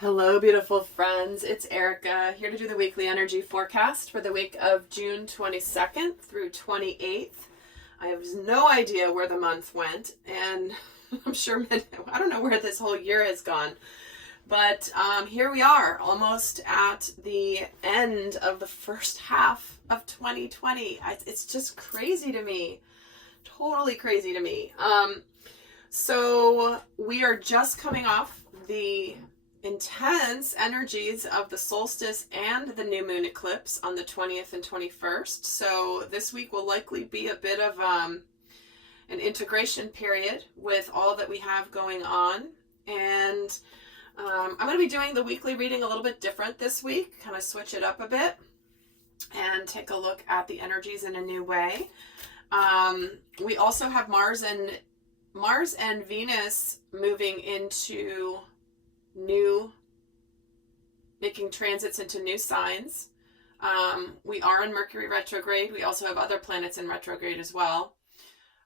Hello, beautiful friends. It's Erika here to do the weekly energy forecast for the week of June 22nd through 28th. I have no idea where the month went, and I'm sure I don't know where this whole year has gone. But here we are, almost at the end of the first half of 2020. It's just crazy to me. Totally crazy to me. So we are just coming off the intense energies of the solstice and the new moon eclipse on the 20th and 21st. So this week will likely be a bit of an integration period with all that we have going on. And I'm going to be doing the weekly reading a little bit different this week, kind of switch it up a bit and take a look at the energies in a new way. We also have Mars and Venus moving into making transits into new signs. We are in Mercury retrograde. We also have other planets in retrograde as well.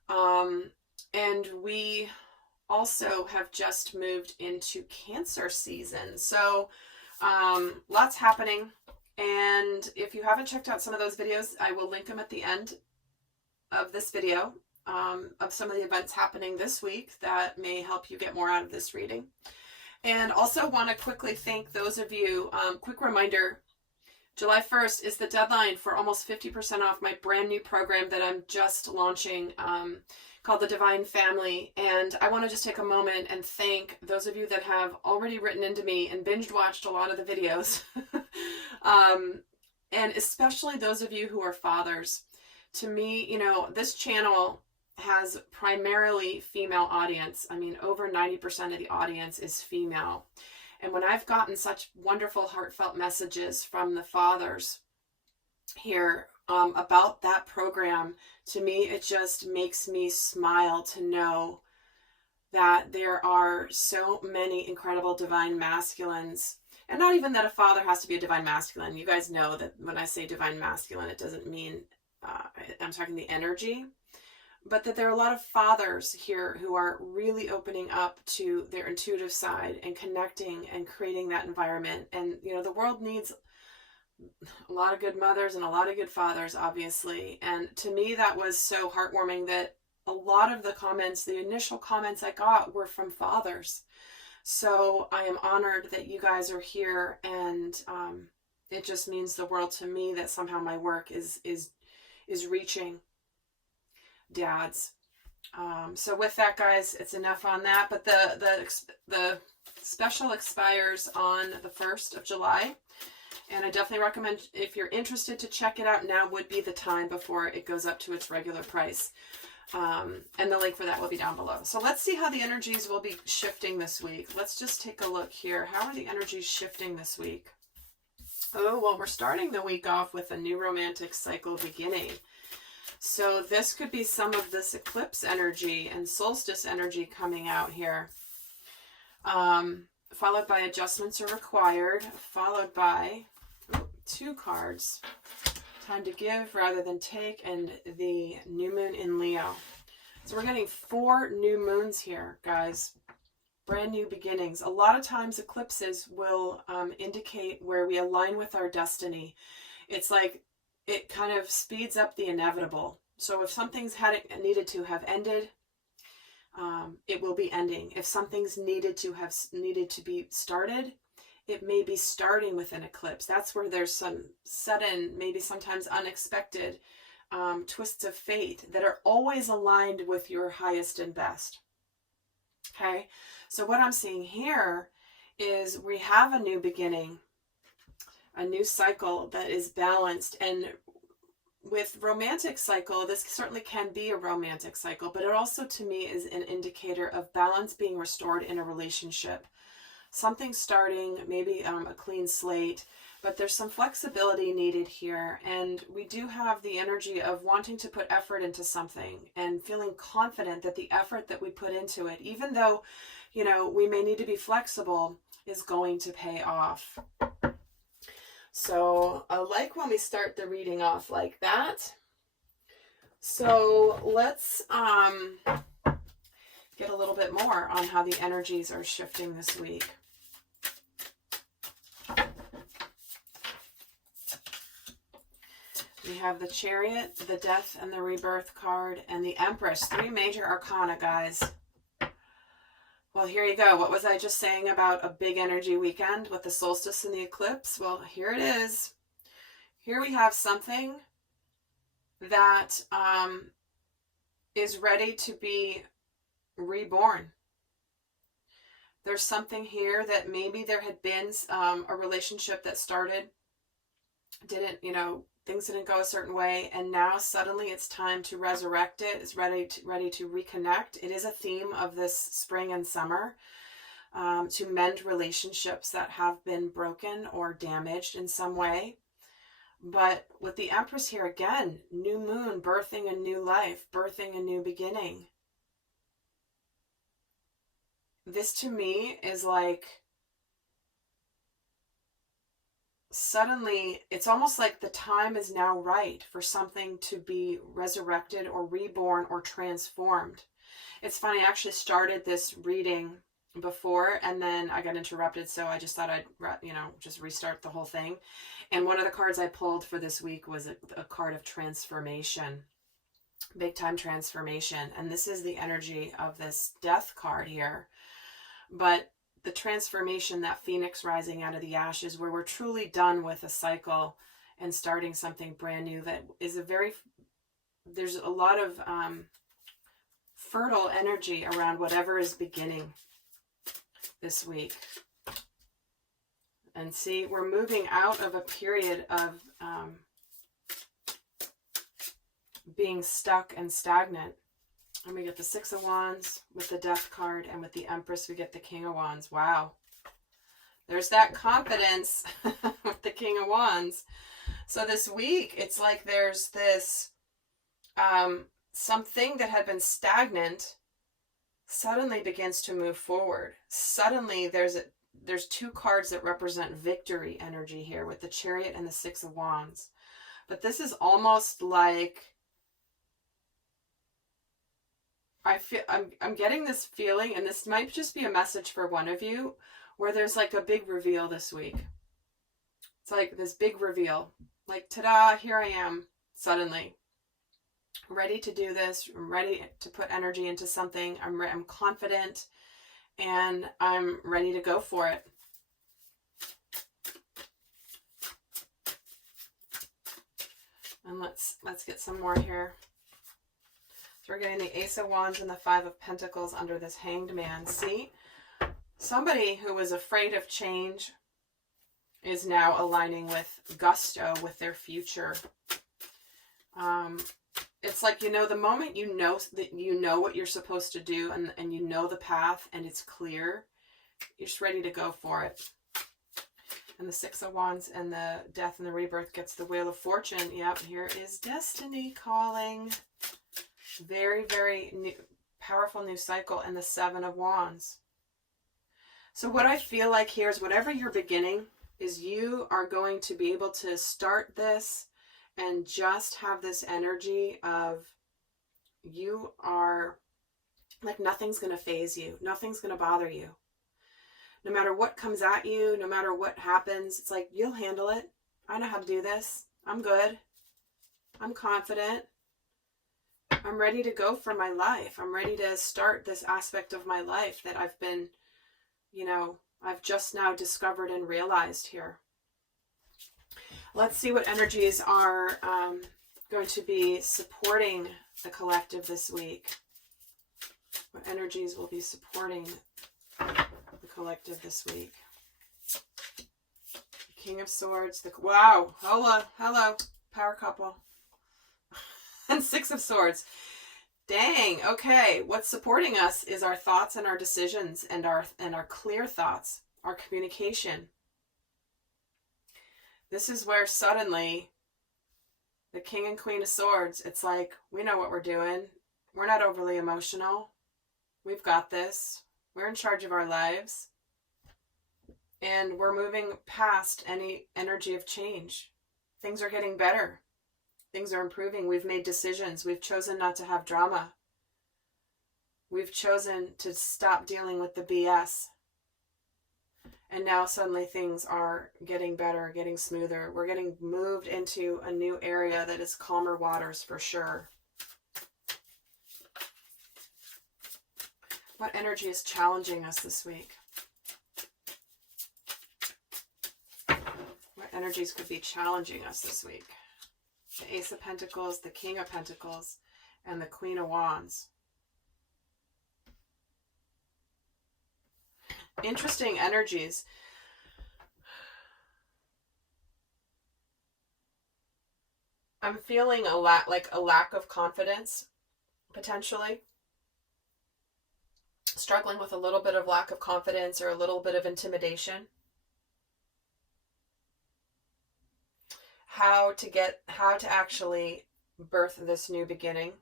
And we also have just moved into Cancer season. So lots happening. And if you haven't checked out some of those videos, I will link them at the end of this video of some of the events happening this week that may help you get more out of this reading. And also want to quickly thank those of you, quick reminder, July 1st is the deadline for almost 50% off my brand new program that I'm just launching called The Divine Family. And I want to just take a moment and thank those of you that have already written into me and binge watched a lot of the videos. And especially those of you who are fathers. To me, you know, this channel has primarily female audience. I mean, over 90% of the audience is female. And when I've gotten such wonderful, heartfelt messages from the fathers here about that program, to me, it just makes me smile to know that there are so many incredible divine masculines. And not even that a father has to be a divine masculine. You guys know that when I say divine masculine, it doesn't mean I'm talking the energy. But that there are a lot of fathers here who are really opening up to their intuitive side and connecting and creating that environment. And, you know, the world needs a lot of good mothers and a lot of good fathers, obviously. And to me, that was so heartwarming that a lot of the comments, the initial comments I got were from fathers. So I am honored that you guys are here, and it just means the world to me that somehow my work is reaching dads. So with that, guys, it's enough on that. But the special expires on the 1st of July. And I definitely recommend, if you're interested, to check it out. Now would be the time before it goes up to its regular price. And the link for that will be down below. So let's see how the energies will be shifting this week. Let's just take a look here. How are the energies shifting this week? Oh, well, we're starting the week off with a new romantic cycle beginning. So this could be some of this eclipse energy and solstice energy coming out here. Followed by adjustments are required. Followed by 2 cards. Time to give rather than take, and the new moon in Leo. So we're getting 4 new moons here, guys. Brand new beginnings. A lot of times eclipses will indicate where we align with our destiny. It's like it kind of speeds up the inevitable. So if something's needed to have ended, it will be ending. If something's needed to be started, it may be starting with an eclipse. That's where there's some sudden, maybe sometimes unexpected twists of fate that are always aligned with your highest and best. Okay, so what I'm seeing here is we have a new beginning, a new cycle that is balanced. And with romantic cycle, this certainly can be a romantic cycle, but it also, to me, is an indicator of balance being restored in a relationship. Something starting, maybe a clean slate, but there's some flexibility needed here. And we do have the energy of wanting to put effort into something and feeling confident that the effort that we put into it, even though, you know, we may need to be flexible, is going to pay off. So I like when we start the reading off like that. So let's get a little bit more on how the energies are shifting this week. We have the Chariot, the Death and the Rebirth card, and the Empress. 3 major arcana, guys. Well, here you go. What was I just saying about a big energy weekend with the solstice and the eclipse? Well, here it is. Here we have something that is ready to be reborn. There's something here that maybe there had been a relationship that started, things didn't go a certain way, and now suddenly it's time to resurrect it. It's ready to reconnect. It is a theme of this spring and summer, to mend relationships that have been broken or damaged in some way. But with the Empress here again, new moon, birthing a new life, birthing a new beginning. This to me is like, suddenly, it's almost like the time is now right for something to be resurrected or reborn or transformed. It's funny, I actually started this reading before and then I got interrupted, so I just thought I'd, just restart the whole thing. And one of the cards I pulled for this week was a card of transformation, big time transformation. And this is the energy of this Death card here. But the transformation, that phoenix rising out of the ashes, where we're truly done with a cycle and starting something brand new, that is there's a lot of fertile energy around whatever is beginning this week. And see, we're moving out of a period of being stuck and stagnant. And we get the 6 of Wands with the Death card, and with the Empress we get the King of Wands. Wow. There's that confidence with the King of Wands. So this week, it's like there's this something that had been stagnant suddenly begins to move forward. Suddenly there's 2 cards that represent victory energy here with the Chariot and the 6 of Wands. But this is almost like, I'm getting this feeling, and this might just be a message for one of you, where there's like a big reveal this week. It's like this big reveal, like, ta-da, here I am, suddenly. Ready to do this, I'm ready to put energy into something, I'm confident, and I'm ready to go for it. And let's get some more here. So we're getting the Ace of Wands and the 5 of Pentacles under this Hanged Man. See? Somebody who was afraid of change is now aligning with gusto with their future. It's like, the moment you know that you know what you're supposed to do, and you know the path and it's clear, you're just ready to go for it. And the 6 of Wands and the Death and the Rebirth gets the Wheel of Fortune. Yep, here is destiny calling. Very, very powerful new cycle. And the 7 of Wands. So what I feel like here is, whatever you're beginning, is you are going to be able to start this and just have this energy of, you are like, nothing's going to faze you. Nothing's going to bother you. No matter what comes at you, no matter what happens, it's like, you'll handle it. I know how to do this. I'm good. I'm confident. I'm ready to go for my life. I'm ready to start this aspect of my life that I've been, I've just now discovered and realized here. Let's see what energies are going to be supporting the collective this week. What energies will be supporting the collective this week? King of Swords. Wow. Hello. Power couple. And 6 of Swords. Dang. Okay. What's supporting us is our thoughts and our decisions, and our clear thoughts, our communication. This is where suddenly the King and Queen of Swords, it's like, we know what we're doing. We're not overly emotional. We've got this. We're in charge of our lives. And we're moving past any energy of change. Things are getting better. Things are improving. We've made decisions. We've chosen not to have drama. We've chosen to stop dealing with the BS. And now suddenly things are getting better, getting smoother. We're getting moved into a new area that is calmer waters for sure. What energy is challenging us this week? What energies could be challenging us this week? The Ace of Pentacles, the King of Pentacles, and the Queen of Wands. Interesting energies. I'm feeling a lack of confidence, potentially. Struggling with a little bit of lack of confidence or a little bit of intimidation. How to actually birth this new beginning.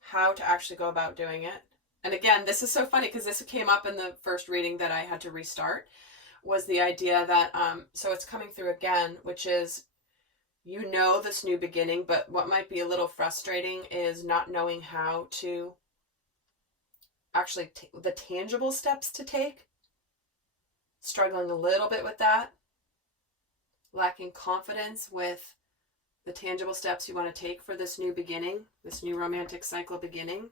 How to actually go about doing it. And again, this is so funny because this came up in the first reading that I had to restart, was the idea that, so it's coming through again, which is, you know, this new beginning, but what might be a little frustrating is not knowing how to actually the tangible steps to take. Struggling a little bit with that. Lacking confidence with the tangible steps you want to take for this new beginning, this new romantic cycle beginning.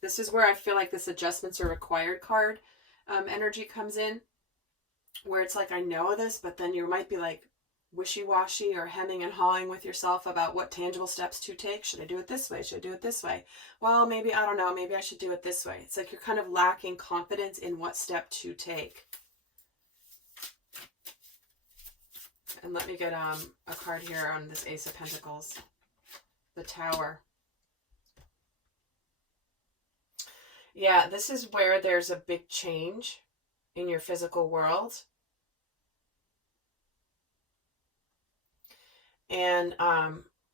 This is where I feel like this adjustments are required card energy comes in, where it's like, I know this, but then you might be like wishy-washy or hemming and hawing with yourself about what tangible steps to take. Should I do it this way? Should I do it this way? Well, maybe, I don't know, maybe I should do it this way. It's like you're kind of lacking confidence in what step to take. And let me get a card here on this Ace of Pentacles. The Tower. Yeah, this is where there's a big change in your physical world. And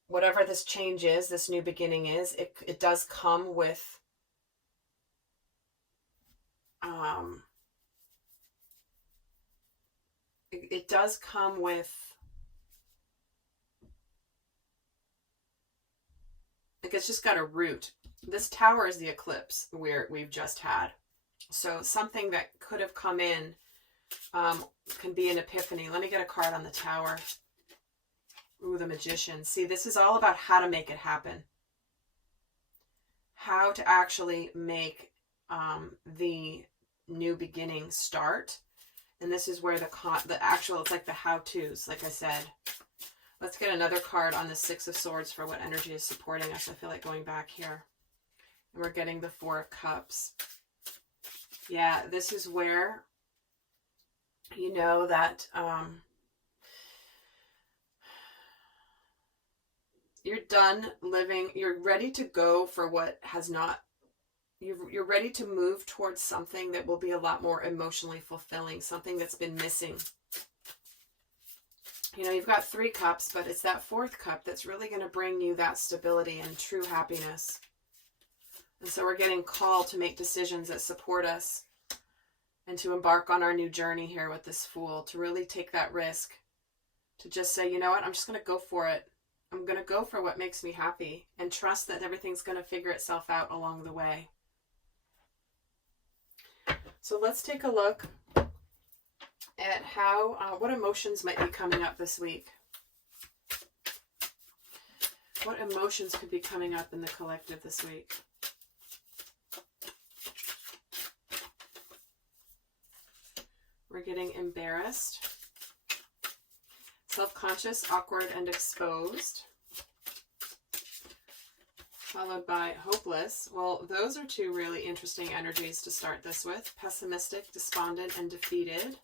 whatever this change is, this new beginning is, it does come with it does come with, like, it's just got a root. This Tower is the eclipse we've just had. So something that could have come in can be an epiphany. Let me get a card on the Tower. Ooh, the Magician. See, this is all about how to make it happen. How to actually make the new beginning start. And this is where the actual, it's like the how-tos, like I said. Let's get another card on the Six of Swords for what energy is supporting us. I feel like going back here. And we're getting the Four of Cups. Yeah, this is where you know that you're done living. You're ready to go for what has not. You're ready to move towards something that will be a lot more emotionally fulfilling, something that's been missing. You know, you've got 3 cups, but it's that 4th cup that's really going to bring you that stability and true happiness. And so we're getting called to make decisions that support us and to embark on our new journey here with this Fool, to really take that risk, to just say, you know what, I'm just going to go for it. I'm going to go for what makes me happy and trust that everything's going to figure itself out along the way. So let's take a look at how, what emotions might be coming up this week. What emotions could be coming up in the collective this week? We're getting embarrassed, self-conscious, awkward, and exposed. Followed by hopeless. Well, those are 2 really interesting energies to start this with. Pessimistic, despondent, and defeated.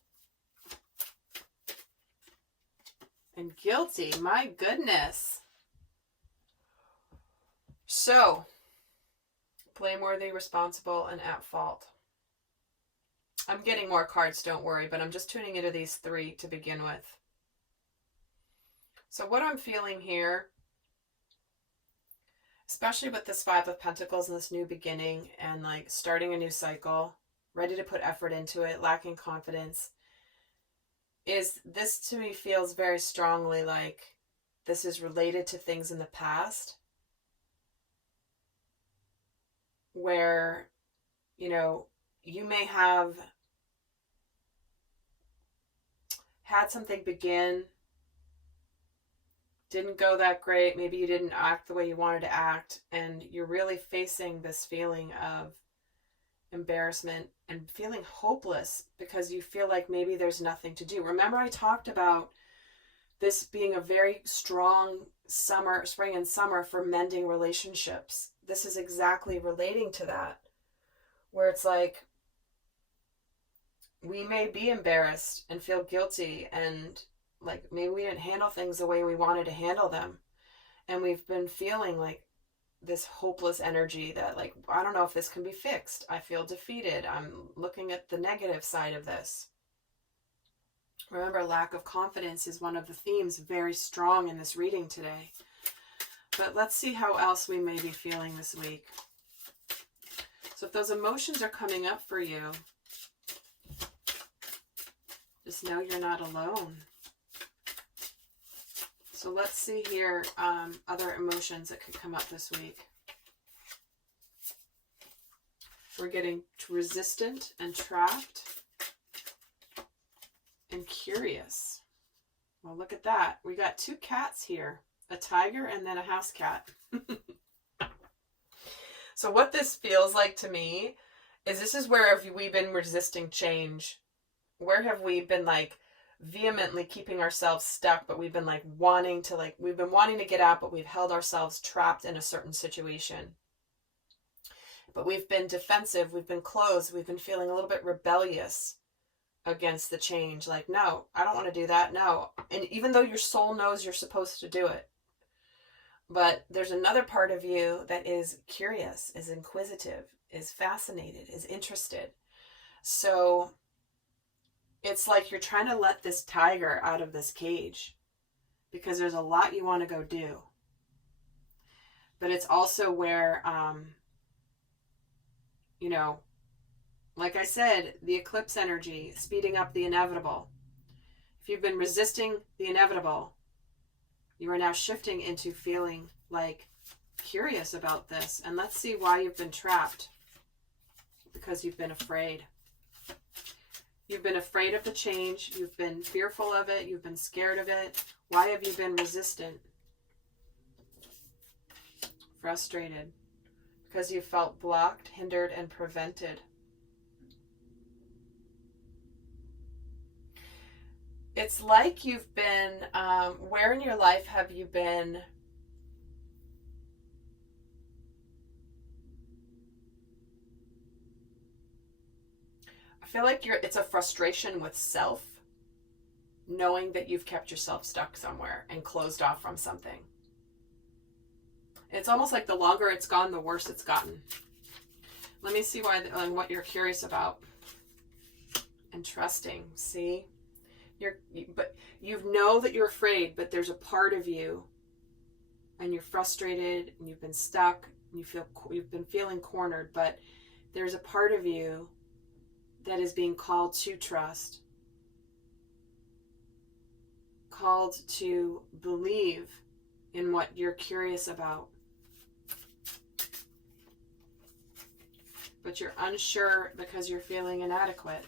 And guilty. My goodness. So, blameworthy, responsible, and at fault. I'm getting more cards, don't worry, but I'm just tuning into these 3 to begin with. So what I'm feeling here, especially with this 5 of Pentacles and this new beginning and like starting a new cycle, ready to put effort into it, lacking confidence, is this to me feels very strongly like this is related to things in the past where, you know, you may have had something begin, didn't go that great, maybe you didn't act the way you wanted to act, and you're really facing this feeling of embarrassment and feeling hopeless because you feel like maybe there's nothing to do. Remember, I talked about this being a very strong spring and summer for mending relationships. This is exactly relating to that, where it's like we may be embarrassed and feel guilty, and like maybe we didn't handle things the way we wanted to handle them, and we've been feeling like this hopeless energy that like, I don't know if this can be fixed. I feel defeated. I'm looking at the negative side of this. Remember, lack of confidence is one of the themes very strong in this reading today. But let's see how else we may be feeling this week. So if those emotions are coming up for you, just know you're not alone. So let's see here, other emotions that could come up this week. We're getting resistant and trapped and curious. Well, look at that. We got two cats here, a tiger and then a house cat. So what this feels like to me is this is where we've been resisting change. Where have we been like vehemently keeping ourselves stuck, but we've been like wanting to get out, but we've held ourselves trapped in a certain situation. But we've been defensive, we've been closed, we've been feeling a little bit rebellious against the change. Like, no, I don't want to do that, no. And even though your soul knows you're supposed to do it, but there's another part of you that is curious, is inquisitive, is fascinated, is interested. So it's like you're trying to let this tiger out of this cage because there's a lot you want to go do. But it's also where, like I said, the eclipse energy, speeding up the inevitable. If you've been resisting the inevitable, you are now shifting into feeling like curious about this. And let's see why you've been trapped. Because you've been afraid. You've been afraid of the change. You've been fearful of it. You've been scared of it. Why have you been resistant? Frustrated. Because you felt blocked, hindered, and prevented. It's like you've been, where in your life have you been I feel like it's a frustration with self, knowing that you've kept yourself stuck somewhere and closed off from something. It's almost like the longer it's gone, the worse it's gotten. Let me see what you're curious about. And trusting, see? But you know that you're afraid, but there's a part of you, and you're frustrated, and you've been stuck, and you've been feeling cornered, but there's a part of you that is being called to trust, called to believe in what you're curious about. But you're unsure because you're feeling inadequate.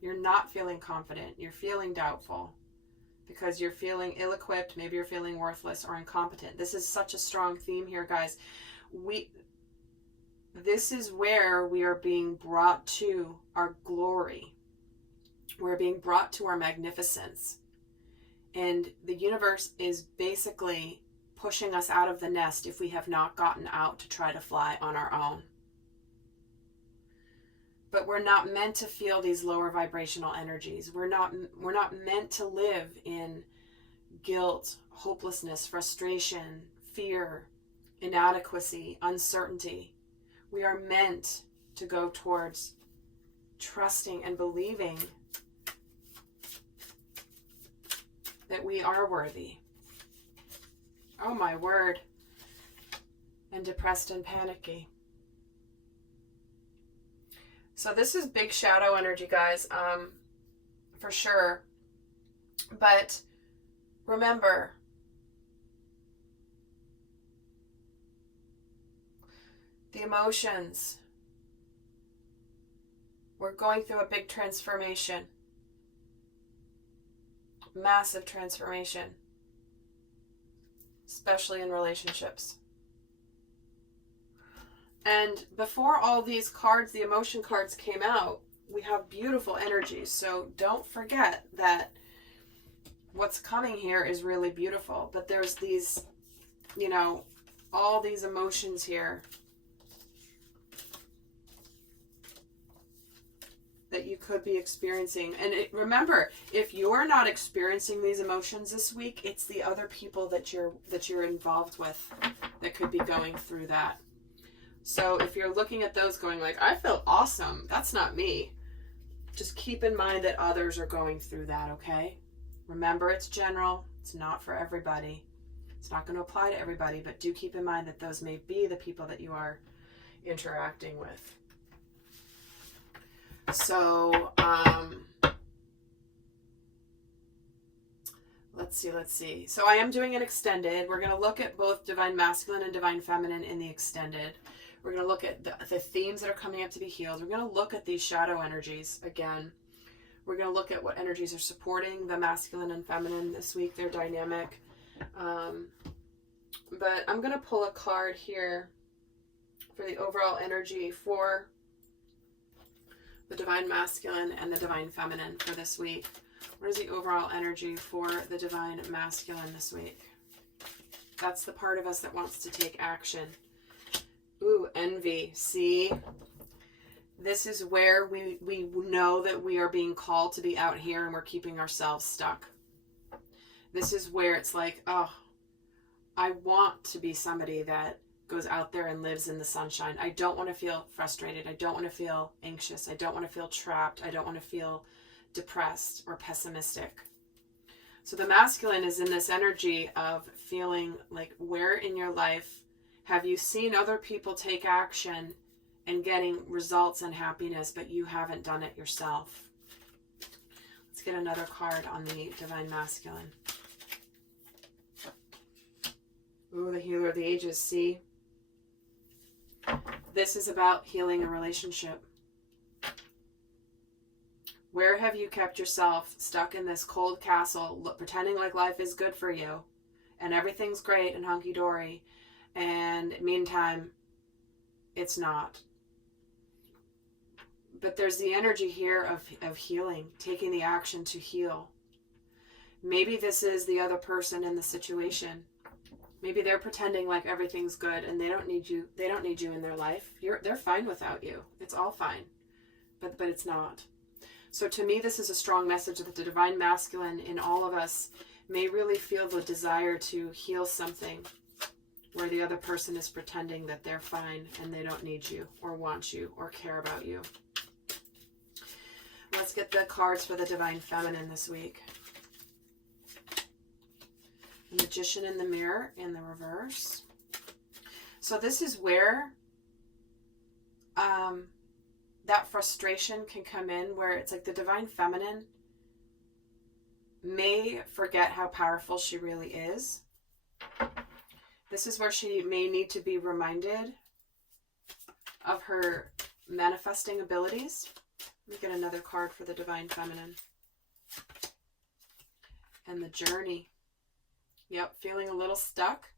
You're not feeling confident. You're feeling doubtful because you're feeling ill-equipped. Maybe you're feeling worthless or incompetent. This is such a strong theme here, guys. This is where we are being brought to our glory. We're being brought to our magnificence. And the universe is basically pushing us out of the nest if we have not gotten out to try to fly on our own. But we're not meant to feel these lower vibrational energies. We're not meant to live in guilt, hopelessness, frustration, fear, inadequacy, uncertainty. We are meant to go towards trusting and believing that we are worthy. Oh my word. And depressed and panicky. So this is big shadow energy, guys, for sure. But remember, the emotions. We're going through a big transformation. Massive transformation, especially in relationships. And before all these cards, the emotion cards came out, we have beautiful energies. So don't forget that what's coming here is really beautiful. But there's these, you know, all these emotions here that you could be experiencing. And remember, if you're not experiencing these emotions this week, it's the other people that you're involved with that could be going through that. So if you're looking at those going like, I feel awesome, that's not me. Just keep in mind that others are going through that, okay? Remember, it's general. It's not for everybody. It's not going to apply to everybody, but do keep in mind that those may be the people that you are interacting with. So, let's see. So I am doing an extended. We're going to look at both divine masculine and divine feminine in the extended. We're going to look at the themes that are coming up to be healed. We're going to look at these shadow energies again. We're going to look at what energies are supporting the masculine and feminine this week, their dynamic. But I'm going to pull a card here for the overall energy for the divine masculine and the divine feminine for this week. What is the overall energy for the divine masculine this week? That's the part of us that wants to take action. Ooh, envy. See? This is where we know that we are being called to be out here and we're keeping ourselves stuck. This is where it's like, oh, I want to be somebody that goes out there and lives in the sunshine. I don't want to feel frustrated. I don't want to feel anxious. I don't want to feel trapped. I don't want to feel depressed or pessimistic. So the masculine is in this energy of feeling like, where in your life have you seen other people take action and getting results and happiness, but you haven't done it yourself? Let's get another card on the divine masculine. Ooh, the healer of the ages. See? This is about healing a relationship. Where have you kept yourself stuck in this cold castle, pretending like life is good for you and everything's great and hunky-dory, and meantime, it's not. But there's the energy here of healing, taking the action to heal. Maybe this is the other person in the situation. Maybe they're pretending like everything's good and they don't need you. They don't need you in their life. They're fine without you. It's all fine. But it's not. So to me, this is a strong message that the divine masculine in all of us may really feel the desire to heal something where the other person is pretending that they're fine and they don't need you or want you or care about you. Let's get the cards for the divine feminine this week. The Magician in the Mirror in the reverse. So this is where that frustration can come in, where it's like the divine feminine may forget how powerful she really is. This is where she may need to be reminded of her manifesting abilities. Let me get another card for the divine feminine. And the Journey. Yep, feeling a little stuck.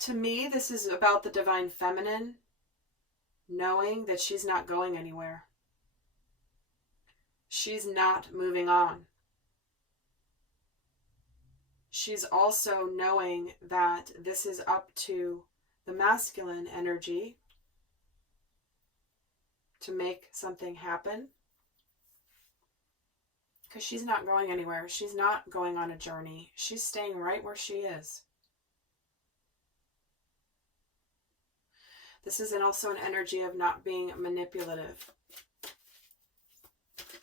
To me, this is about the divine feminine knowing that she's not going anywhere. She's not moving on. She's also knowing that this is up to the masculine energy to make something happen. Because she's not going anywhere. She's not going on a journey. She's staying right where she is. This is also an energy of not being manipulative.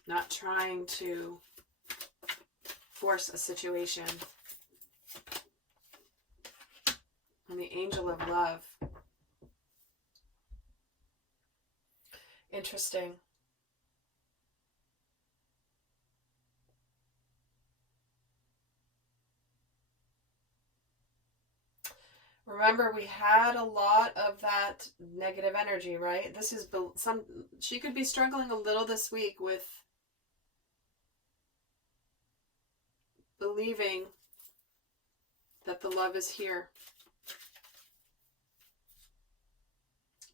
Not trying to force a situation. And the Angel of Love. Interesting. Remember, we had a lot of that negative energy, right? This is she could be struggling a little this week with believing that the love is here.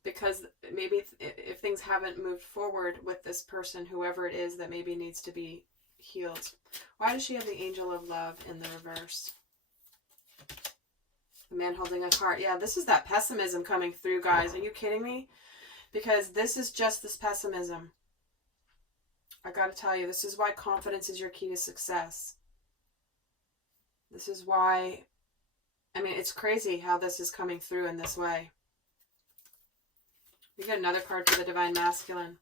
Because maybe if things haven't moved forward with this person, whoever it is that maybe needs to be healed. Why does she have the angel of love in the reverse? The man holding a heart. Yeah, this is that pessimism coming through, guys. Are you kidding me? Because this is just this pessimism. I got to tell you, this is why confidence is your key to success. This is why, I mean, it's crazy how this is coming through in this way. We got another card for the Divine Masculine.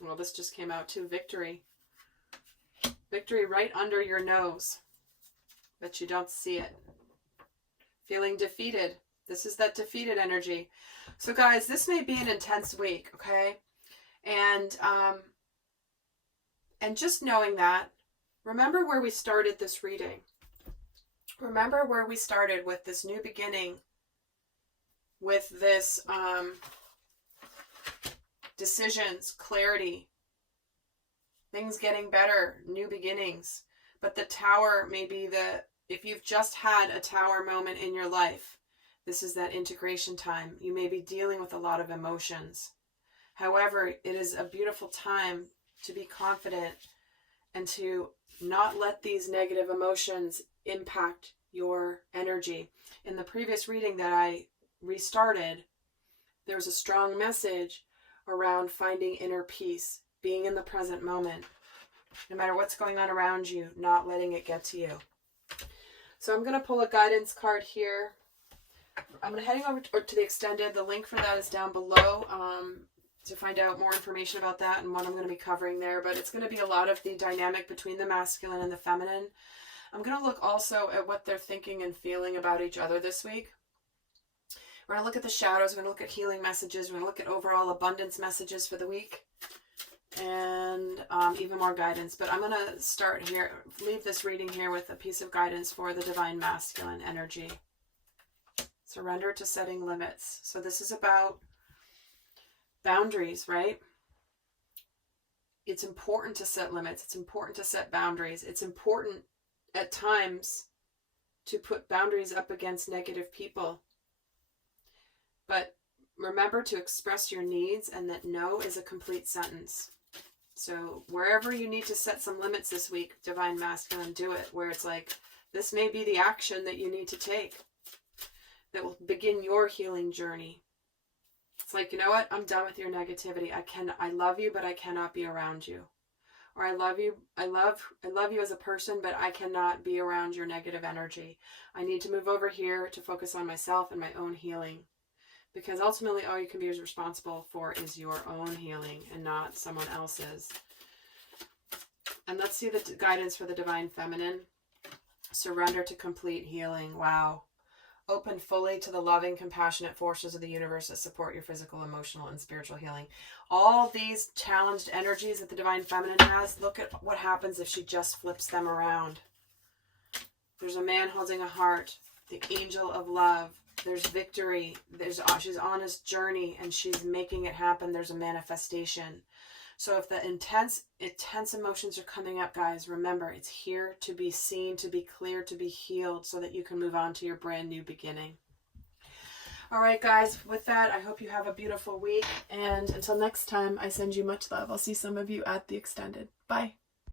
Well, this just came out too. Victory. Victory right under your nose. But you don't see it. Feeling defeated. This is that defeated energy. So guys, this may be an intense week, okay? And just knowing that, remember where we started this reading. Remember where we started with this new beginning, with this decisions, clarity, things getting better, new beginnings. But the tower may be if you've just had a tower moment in your life, this is that integration time. You may be dealing with a lot of emotions. However, it is a beautiful time to be confident and to not let these negative emotions impact your energy. In the previous reading that I restarted, there was a strong message around finding inner peace, being in the present moment, no matter what's going on around you, not letting it get to you. So I'm going to pull a guidance card here. I'm heading over to the extended. The link for that is down below to find out more information about that and what I'm going to be covering there. But it's going to be a lot of the dynamic between the masculine and the feminine. I'm going to look also at what they're thinking and feeling about each other this week. We're going to look at the shadows. We're going to look at healing messages. We're going to look at overall abundance messages for the week. And even more guidance. But I'm going to start here, leave this reading here with a piece of guidance for the Divine Masculine energy. Surrender to setting limits. So this is about boundaries, right? It's important to set limits. It's important to set boundaries. It's important at times to put boundaries up against negative people. But remember to express your needs, and that no is a complete sentence. So wherever you need to set some limits this week, Divine Masculine, do it. Where it's like, this may be the action that you need to take that will begin your healing journey. It's like, you know what? I'm done with your negativity. I love you, but I cannot be around you. Or I love you as a person, but I cannot be around your negative energy. I need to move over here to focus on myself and my own healing. Because ultimately, all you can be responsible for is your own healing and not someone else's. And let's see the guidance for the Divine Feminine. Surrender to complete healing. Wow. Open fully to the loving, compassionate forces of the universe that support your physical, emotional, and spiritual healing. All these challenged energies that the Divine Feminine has, look at what happens if she just flips them around. There's a man holding a heart, the angel of love. There's victory. She's on his journey and she's making it happen. There's a manifestation. So if the intense emotions are coming up, guys, remember, it's here to be seen, to be clear, to be healed, so that you can move on to your brand new beginning. All right, guys, with that, I hope you have a beautiful week. And until next time, I send you much love. I'll see some of you at the extended. Bye.